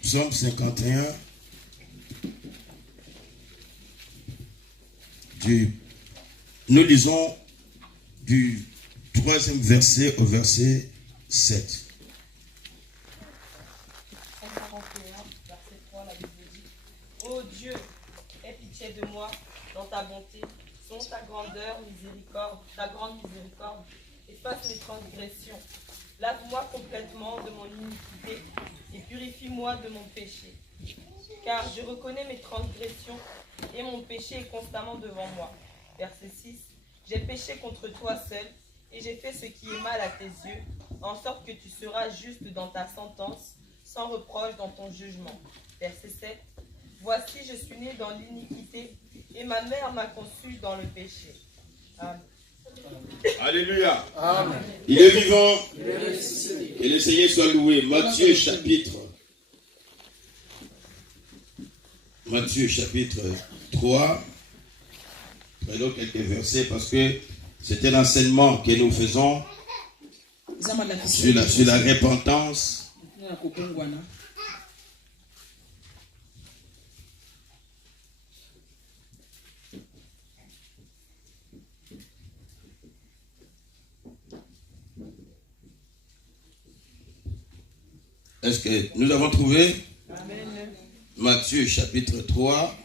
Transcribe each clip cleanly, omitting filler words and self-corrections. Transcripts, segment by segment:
Psaume 51, nous lisons du 3e verset au verset 7. Psaume 41, verset 3, la Bible dit: Ô Dieu, aie pitié de moi dans ta bonté, selon ta grandeur, miséricorde, ta grande miséricorde, efface mes transgressions. Lave-moi complètement de mon iniquité et purifie-moi de mon péché. Car je reconnais mes transgressions et mon péché est constamment devant moi. Verset 6. J'ai péché contre toi seul et j'ai fait ce qui est mal à tes yeux, en sorte que tu seras juste dans ta sentence, sans reproche dans ton jugement. Verset 7. Voici, je suis né dans l'iniquité et ma mère m'a conçu dans le péché. Amen. Alléluia. Amen. Il est vivant. Que le Seigneur soit loué. Matthieu chapitre 3. Prenons quelques versets parce que c'est un enseignement que nous faisons sur la repentance. Est-ce que nous avons trouvé? Amen. Matthieu chapitre 3.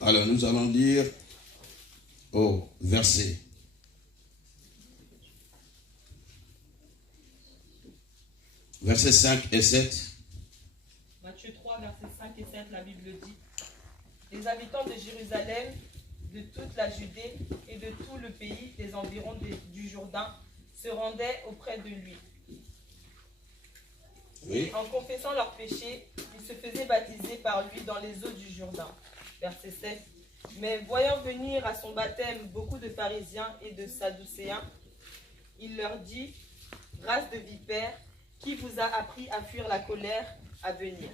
Alors nous allons lire au verset. Versets 5 et 7. Matthieu 3, versets 5 et 7, la Bible dit: Les habitants de Jérusalem, de toute la Judée et de tout le pays des environs du Jourdain se rendaient auprès de lui. Oui. Et en confessant leurs péchés, ils se faisaient baptiser par lui dans les eaux du Jourdain. Verset 7. Mais voyant venir à son baptême beaucoup de pharisiens et de sadducéens, il leur dit: Race de vipères, qui vous a appris à fuir la colère à venir?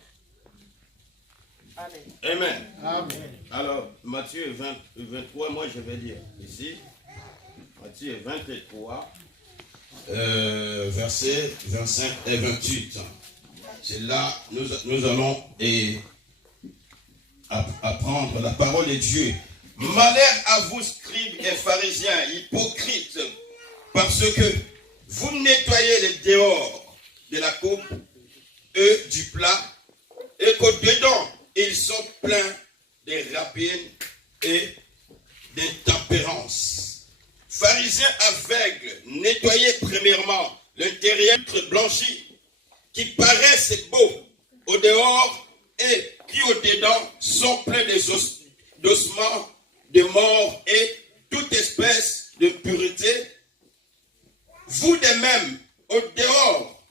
Amen. Amen. Amen. Alors, Matthieu 23, moi je vais lire ici. Matthieu 23, versets 25 et 28. C'est là nous allons apprendre la parole de Dieu. Malheur à vous, scribes et pharisiens, hypocrites, parce que vous nettoyez les dehors de la coupe et du plat, et qu'au-dedans, ils sont pleins de rapines et d'intempérance. Pharisiens aveugles, nettoyez premièrement l'intérieur blanchi, qui paraissent beaux au dehors et qui au dedans sont pleins d'ossements, de morts et toute espèce de pureté. Vous de même, au dehors,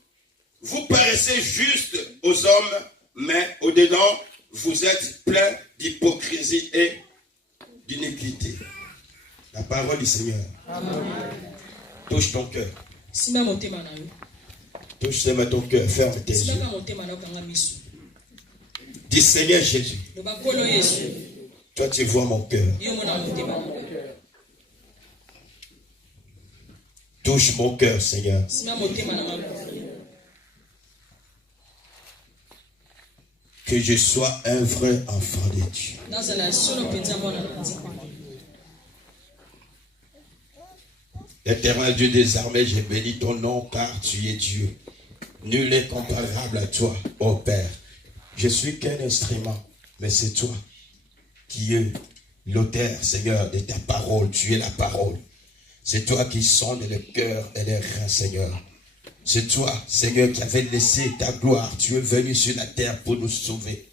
vous paraissez juste aux hommes, mais au dedans, vous êtes pleins d'hypocrisie et d'iniquité. La parole du Seigneur. Amen. Touche ton cœur. Touche ton cœur. Ferme tes yeux. Dis Seigneur Jésus. Toi tu vois mon cœur. Touche mon cœur, Seigneur. Que je sois un vrai enfant de Dieu. Éternel Dieu des armées, je bénis ton nom car tu es Dieu. Nul n'est comparable à toi, ô Père. Je suis qu'un instrument, mais c'est toi qui es l'auteur, Seigneur, de ta parole. Tu es la parole. C'est toi qui sondes le cœur et les reins, Seigneur. C'est toi, Seigneur, qui avais laissé ta gloire. Tu es venu sur la terre pour nous sauver.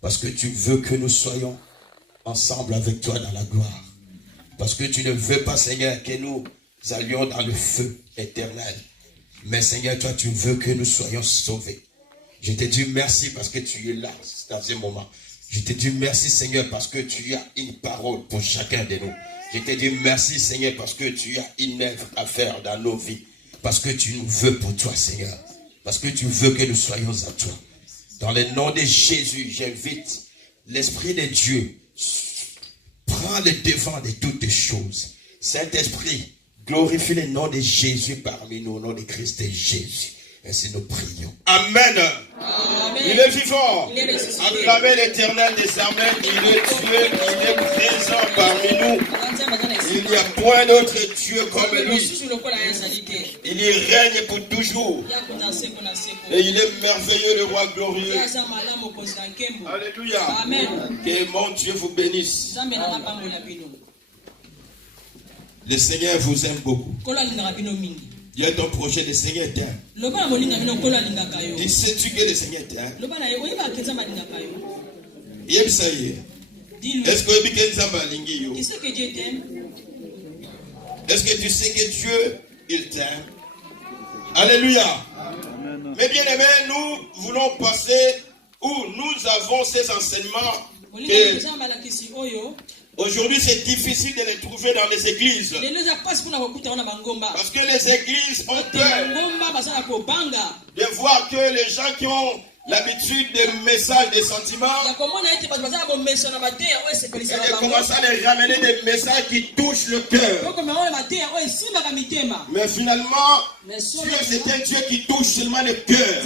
Parce que tu veux que nous soyons ensemble avec toi dans la gloire. Parce que tu ne veux pas, Seigneur, que nous allions dans le feu éternel. Mais Seigneur, toi, tu veux que nous soyons sauvés. Je te dis merci parce que tu es là dans ce moment. Je te dis merci, Seigneur, parce que tu as une parole pour chacun de nous. Je te dis merci, Seigneur, parce que tu as une œuvre à faire dans nos vies. Parce que tu nous veux pour toi, Seigneur. Parce que tu veux que nous soyons à toi. Dans le nom de Jésus, j'invite l'Esprit de Dieu. Prends le devant de toutes choses. Saint-Esprit, glorifie le nom de Jésus parmi nous, au nom de Christ et Jésus. Ainsi nous prions. Amen. Amen. Il est vivant. Il est ressuscité. Acclamez l'Éternel des armées. Il est Dieu. Il est présent parmi nous. Il n'y a point d'autre Dieu comme lui. Il y règne pour toujours. Et il est merveilleux, le roi glorieux. Alléluia. Amen. Que mon Dieu vous bénisse. Le Seigneur vous aime beaucoup. Il y a ton projet, le Seigneur t'aime. Dis, sais-tu que le Seigneur t'aime? Est-ce que Tu sais que Dieu t'aime? est-ce que tu sais que Dieu, il t'aime? Alléluia. Mais bien aimé, nous voulons passer où nous avons ces enseignements que aujourd'hui c'est difficile de les trouver dans les églises. Parce que les églises ont peur de voir que les gens qui ont l'habitude de messages, de sentiments, et de commencer à les ramener des messages qui touchent le cœur. Mais finalement, Dieu c'est un Dieu qui touche seulement le cœur.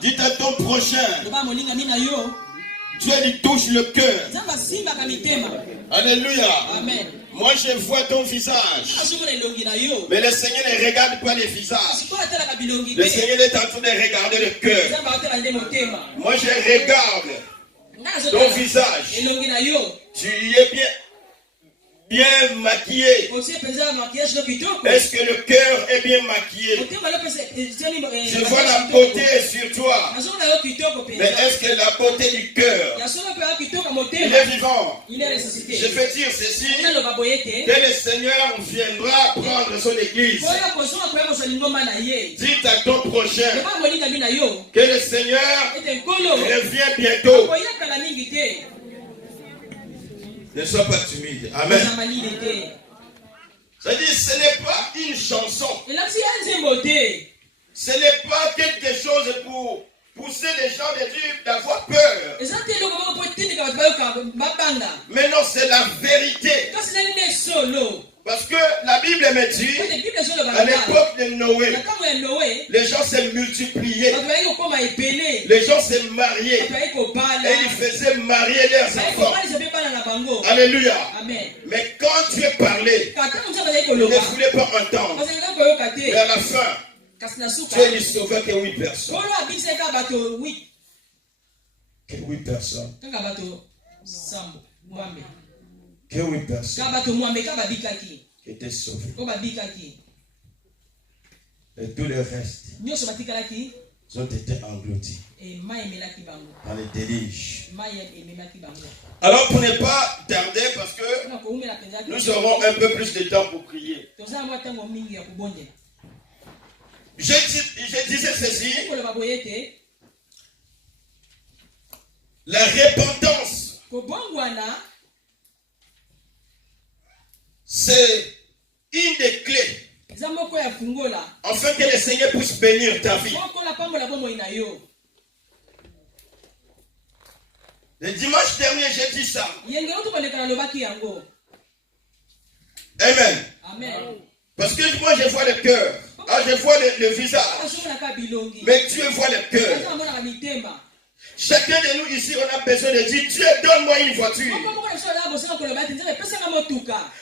Dites à ton prochain, Dieu lui touche le cœur. Alléluia. Amen. Moi je vois ton visage. Mais le Seigneur ne regarde pas les visages. Le Seigneur est en train de regarder le cœur. Moi je regarde ton visage. Tu y es bien maquillé. Est-ce que le cœur est bien maquillé? Je vois la beauté sur toi. Mais est-ce que la beauté du cœur, il est vivant? Je veux dire ceci, que le Seigneur viendra prendre son église. Dites à ton prochain que le Seigneur revient bientôt. Ne sois pas timide. Amen. C'est-à-dire, ce n'est pas une chanson. Ce n'est pas quelque chose pour pousser les gens d'avoir peur. Mais non, c'est la vérité. Parce que la Bible me dit, à l'époque de Noé, les gens se multipliaient, les gens se mariaient, et ils faisaient marier leurs enfants. Alléluia. Mais quand Dieu parlait, ils ne voulaient pas entendre. Et à la fin, Dieu ne sauvait que 8 personnes. Que 8 personnes. Que 8 personnes qui étaient sauvées. Et tous les restes ont été engloutis dans les déluges. Alors pour ne pas tarder, parce que nous aurons un peu plus de temps pour prier. Je disais ceci. La repentance, c'est une des clés afin que le Seigneur puisse bénir ta vie. Le dimanche dernier, j'ai dit ça. Amen. Parce que moi, je vois le cœur. Je vois le visage. Mais Dieu voit le cœur. Chacun de nous ici, on a besoin de dire, Dieu, donne-moi une voiture.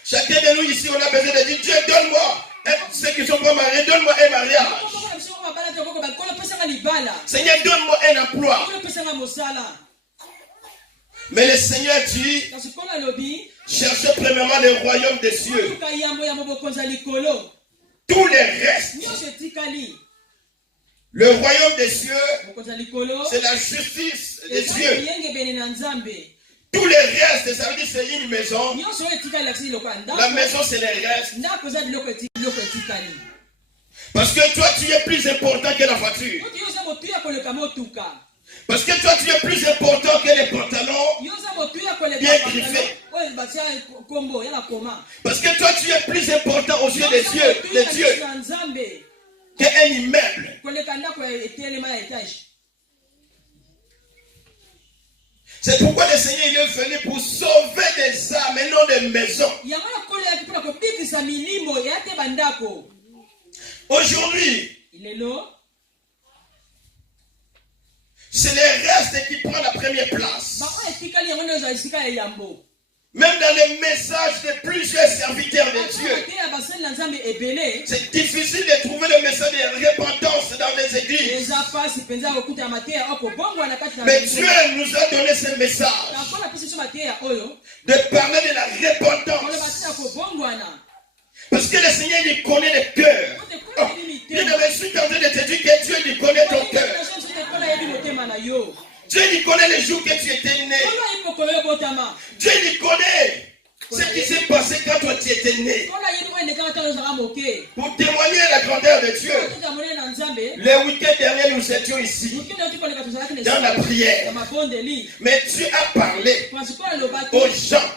Chacun de nous ici, on a besoin de dire, Dieu, donne-moi, ceux qui ne sont pas mariés, donne-moi un mariage. Seigneur, donne-moi un emploi. Mais le Seigneur dit, cherchez premièrement le royaume des cieux. Tous les restes. Le royaume des cieux, c'est la justice des cieux. Tous les restes, ça veut dire c'est une maison. La maison, c'est les restes. Parce que toi, tu es plus important que la voiture. Parce que toi, tu es plus important que les pantalons bien griffés. Parce que toi, tu es plus important aux yeux de Dieu qu'un immeuble. C'est pourquoi le Seigneur il est venu pour sauver des âmes et non des maisons. Aujourd'hui, c'est les restes qui prennent la première place. Même dans les messages de plusieurs serviteurs de Dieu, c'est difficile de trouver le message de repentance dans les églises. Mais Dieu nous a donné ce message de parler de la repentance. Parce que le Seigneur il connaît le cœur. Je suis en train de te dire que Dieu il connaît ton cœur. Dieu il connaît les jours que tu étais né. Dieu il connaît ce qui s'est passé quand toi tu étais né. Pour témoigner la grandeur de Dieu, le week-end dernier nous étions ici dans la prière. Mais Dieu a parlé aux gens.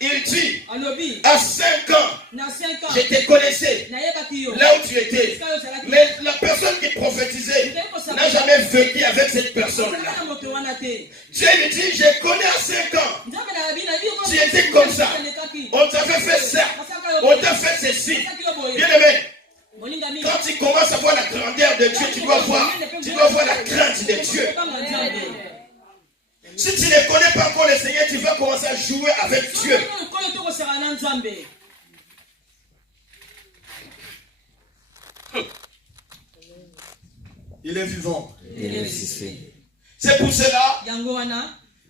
Il dit, à 5 ans, je te connaissais là où tu étais. Mais la personne qui prophétisait n'a jamais vécu avec cette personne-là. Dieu lui dit, je connais à 5 ans. Tu étais comme ça. On t'avait fait ça. On t'a fait ceci. Bien aimé, quand tu commences à voir la grandeur de Dieu, tu dois voir la crainte de Dieu. Si tu ne connais pas encore le Seigneur, tu vas commencer à jouer avec Dieu. Il est vivant. C'est pour cela,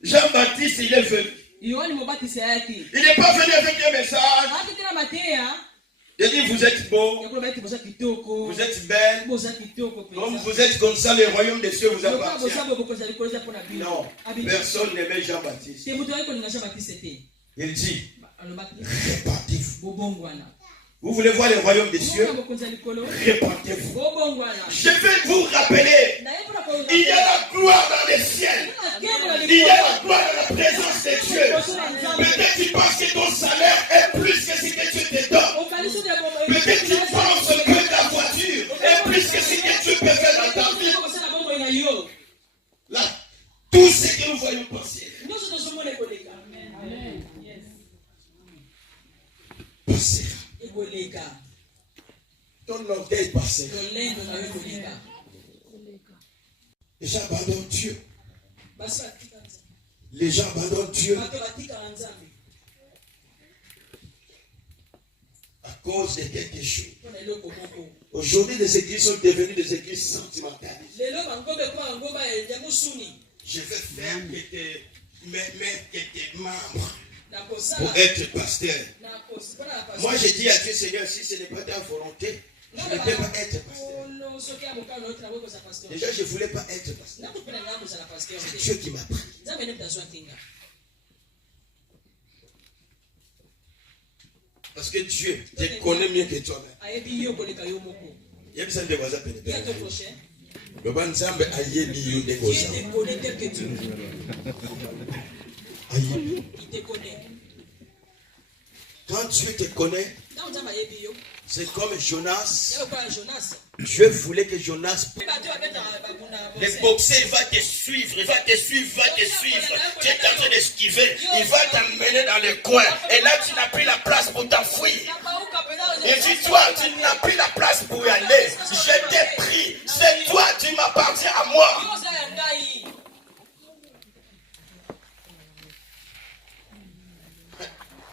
Jean-Baptiste, il est venu. Il n'est pas venu avec un message. Il dit, vous êtes beau, vous êtes belle, comme vous êtes comme ça, le royaume des cieux vous appartient. Non, personne n'aimait Jean-Baptiste. Il dit, répandez-vous. Vous voulez voir le royaume des cieux? Répandez-vous. Je vais vous rappeler, il y a la gloire dans les ciels. Il y a la gloire dans la présence de Dieu. Peut-être tu penses que ton salaire est plus que ce que Dieu te donne. Peut-être tu penses que ta voiture est plus que ce que Dieu peut faire dans ta vie. Là, tout ce que nous voyons passer. Passera. Ton orgueil passera. Les gens abandonnent Dieu. Les gens abandonnent Dieu à cause de quelque chose. Aujourd'hui, les églises sont devenues des églises sentimentalistes. Je vais faire que tes membres pour être pasteur. Moi, je dis à Dieu, Seigneur, si ce n'est pas ta volonté, je ne peux pas être pasteur. Déjà, je ne voulais pas être pasteur. C'est Dieu qui m'a pris. Parce que Dieu te connaît mieux que toi-même. Il y a besoin de voisins pénétrés. Le bon Zambé a yé bio de Gosa. Il te connaît. Quand Dieu te connaît, c'est comme Jonas. Dieu voulait que Jonas. Le boxeur va te suivre, il va te suivre, Tu es en train d'esquiver. Il va t'emmener dans le coin. Et là, tu n'as plus la place pour t'enfuir. Et dis-toi, tu n'as plus la place pour y aller. Je t'ai pris. C'est toi, tu m'appartiens à moi.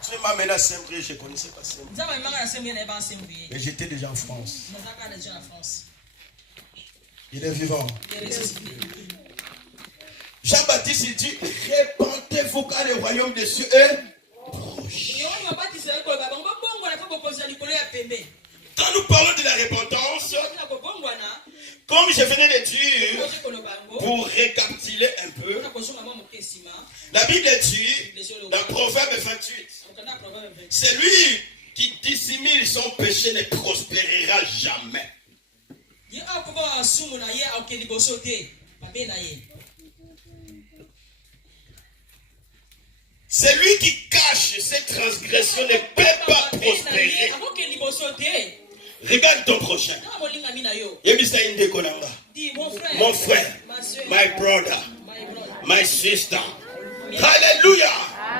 Tu m'as amené à Saint-Brieuc, je ne connaissais pas Saint-Brieuc. Mais j'étais déjà en France. Il est vivant. Jean-Baptiste, il dit, répandez-vous car le royaume des cieux est proche. Quand nous parlons de la repentance, comme je venais de dire, pour récapituler un peu, la Bible dit, dans Proverbe 28, celui qui dissimule son péché ne prospérera jamais. Celui qui cache ses transgressions ne peut pas prospérer. Regarde ton prochain. Mon frère, my brother, my sister, Alléluia.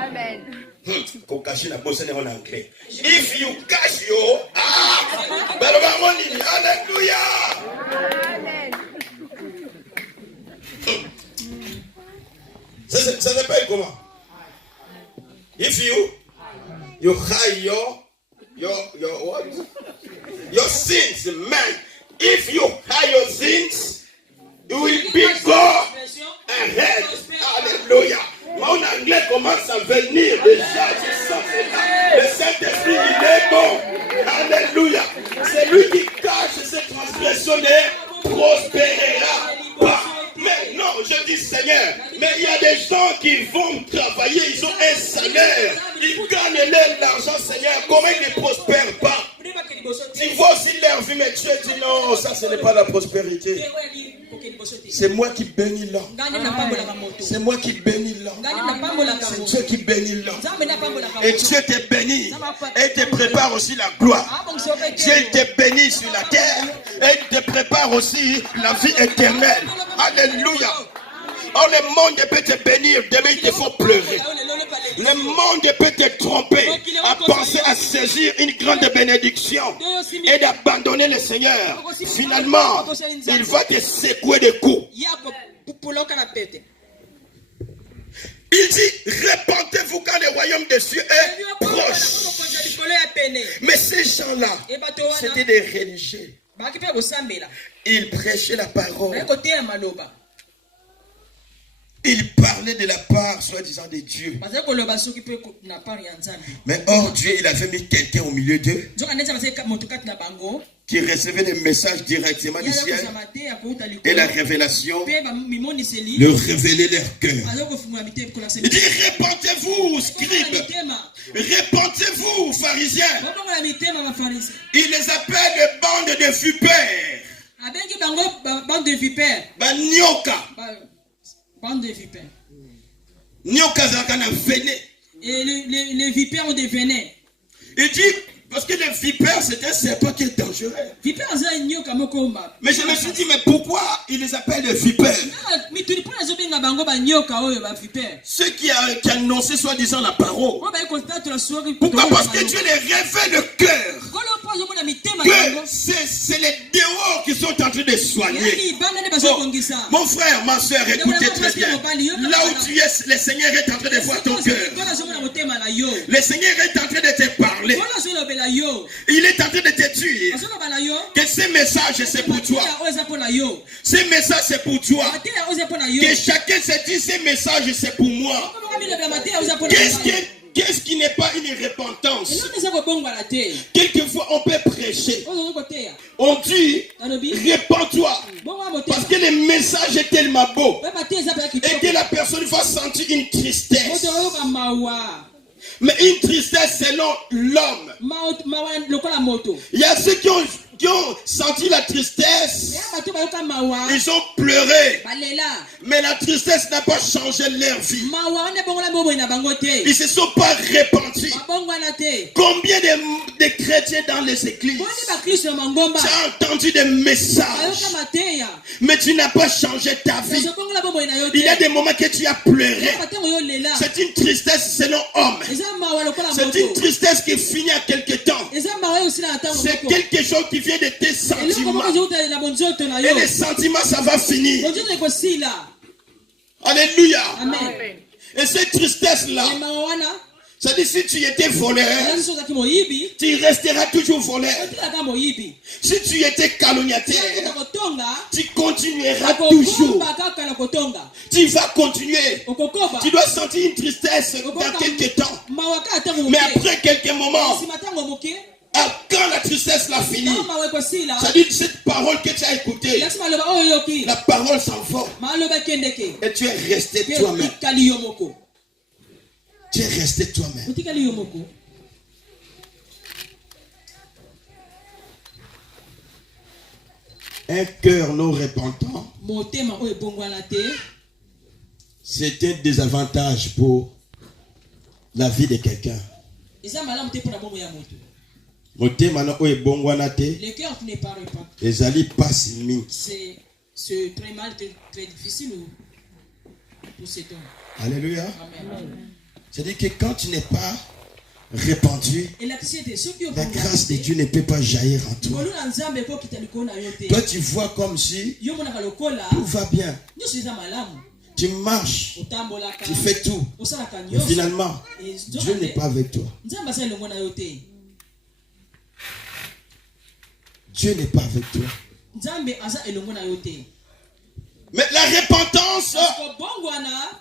Amen. Kokashi na bosse en anglais. If you cash yo, Alléluia. Amen. Ça s'appelle comment? If you hide your what? Your sins, man. If you hide your sins, you will be God ahead. Alléluia. Mon anglais commence à venir déjà. Je sens cela. Le Saint-Esprit, il est bon. Alléluia. C'est lui qui cache ses transgressions et prospérera pas. Mais non, je dis Seigneur, mais il y a des gens qui vont travailler, ils ont un salaire, ils gagnent l'argent, Seigneur, comment ils ne prospèrent pas? Tu vois aussi leur vie, mais tu dis non, ça ce n'est pas la prospérité. C'est moi qui bénis l'homme. C'est moi qui bénis l'homme. C'est Dieu qui bénit l'homme. Et Dieu te bénit. Et te prépare aussi la gloire. Dieu te bénit sur la terre. Et il te prépare aussi la vie éternelle. Alléluia. Oh, le monde peut te bénir, demain il te faut pleurer. Le monde peut te tromper, à penser à saisir une grande bénédiction et d'abandonner le Seigneur. Finalement, il va te secouer des coups. Il dit, répentez-vous quand le royaume des cieux est proche. Mais ces gens-là, c'était des religieux. Ils prêchaient la parole. Il parlait de la part, soi-disant, de Dieu. Mais hors Dieu, il avait mis quelqu'un au milieu d'eux qui recevait des messages directement du ciel et la révélation leur révélait leur cœur. Il dit, répentez-vous, scribes, répentez-vous, pharisiens. Il les appelle des bandes de vipères. Nyoka. Bande de vipères. Et les vipères ont des venins. Il dit, parce que les vipères, c'est un serpent qui est dangereux. Mais je me suis dit, mais pourquoi il les appelle des vipères? Ceux qui annonçaient soi-disant la parole. Pourquoi? Parce que Dieu les révèle le cœur. Que c'est les dehors qui sont en train de soigner. Oh, mon frère, ma soeur, écoutez très bien. Là où tu es, le Seigneur est en train de voir ton cœur. Le Seigneur est en train de te parler. Il est en train de te dire que ce message c'est pour toi. Ce message c'est pour toi. Que chacun se dise ce message c'est pour moi. Qu'est-ce qui n'est pas une repentance? Quelquefois on peut prêcher. On dit répands-toi. Parce que le message est tellement beau. Et que la personne va sentir une tristesse. Mais une tristesse selon l'homme. Il y a ceux qui ont senti la tristesse. Ils ont pleuré. Mais la tristesse n'a pas changé leur vie. Ils ne se sont pas repentis. Combien de chrétiens dans les églises? Tu as entendu des messages, mais tu n'as pas changé ta vie. Il y a des moments que tu as pleuré. C'est une tristesse selon homme. C'est une tristesse qui finit à quelque temps. C'est quelque chose qui vient de tes sentiments. Et les sentiments, ça va finir. Alléluia. Amen. Et cette tristesse-là, ça dit si tu étais voleur, tu resteras toujours voleur. Si tu étais calomniateur, tu continueras toujours. Tu vas continuer. Tu dois sentir une tristesse dans quelques temps. Mais après quelques moments, quand la tristesse l'a fini, ça dit cette parole que tu as écoutée, la parole s'envole. Et tu es resté toi-même. Tu es resté toi-même. Un cœur non repentant, c'est un désavantage pour la vie de quelqu'un. Le cœur n'est pas repentant. C'est très mal, très difficile pour cet homme. Alléluia. Amen. C'est-à-dire que quand tu n'es pas répandu, Électricité, ceux qui ont la grâce de Dieu ne peut pas jaillir en toi. Kolo na nzambe ko kitaliko na yote. Toi, tu vois comme si Yo mona kalokola. tout va bien. Nyo siza malamu. Tu marches, Otambolaka. tu fais tout. Osalaka Mais nyoso. finalement, Dieu n'est pas avec toi. Nzambe asa elongo na yote. Dieu n'est pas avec toi. Nzambe asa elongo na yote. Mais la repentance, Ko bongwana.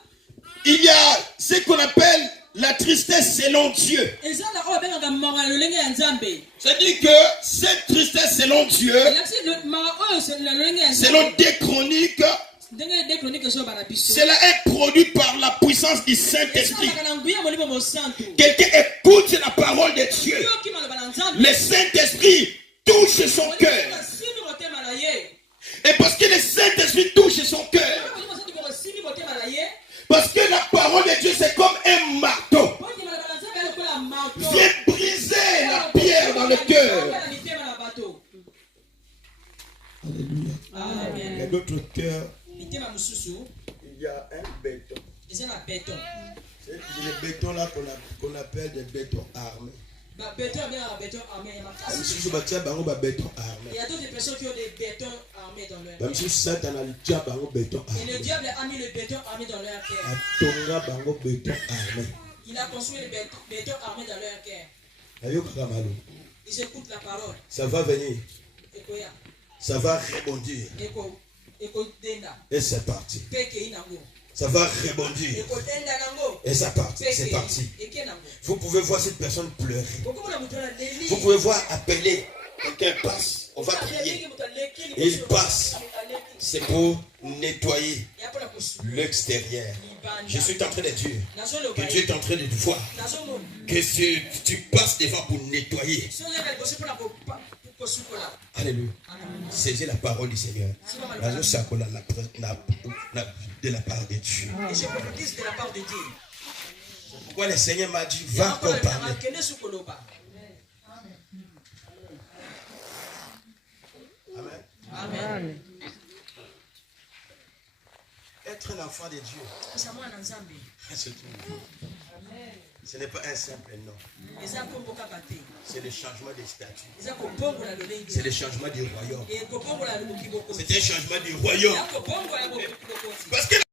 il y a ce qu'on appelle la tristesse selon Dieu. Ezala o benga manga lolenge ya nzambe. C'est-à-dire que cette tristesse selon Dieu, Électricité manga o c'est la lolenge ya nzambe. selon des chroniques, Ndenge de chronique so bana biso. cela est produit par la puissance du Saint-Esprit. Ezala kana nguya molimo mo santo. Quelqu'un écoute la parole de Dieu. Yo ki maloba na nzambe. Le Saint-Esprit touche son cœur. Simi motema na ye. Et parce que le Saint-Esprit touche son cœur, Simi motema na ye. parce que la parole de Dieu c'est comme un marteau. Bongi maloba na nzambe lokola marteau. Vient briser la pierre dans le cœur. Alléluia. Amen. Mais d'autres cœurs, Mitema mususu il y a un béton. eza na béton. C'est le béton là qu'on appelle des bétons armés. Ba béton bien na béton armé ya makasi. Si je bâtis bango ba béton armé. Il y a d'autres personnes qui ont des bétons armés dans leur Même cœur. si Satan a le diable bango béton Et le armé. diable a mis le béton armé dans leur cœur. Atonga bango béton armé. Il a construit le béton armé dans leur cœur. Ayoka kamalo. Ils écoutent la parole. Ça va venir. Ekoya. Ça va rebondir. Eko denda. Et c'est parti. Peke inango. Ça va rebondir. Eko denda nango. Et c'est parti. C'est parti. Eke nango. Vous pouvez voir cette personne pleurer. Koko na mutu na leli. Vous pouvez voir appeler. Quelqu'un passe. On va prier. Et il passe. C'est pour nettoyer l'extérieur. Je suis en train de dire que Dieu est en train de te voir. Que tu passes devant pour nettoyer. Alléluia. Saisis la parole du Seigneur. De la part de Dieu. Et je prophétise de la part de Dieu. Pourquoi le Seigneur m'a dit, va encore parler. Amen. Amen. Être un enfant de Dieu, c'est tout. Ce n'est pas un simple nom. C'est le changement des statuts. C'est le changement du royaume. C'est un changement du royaume. Parce que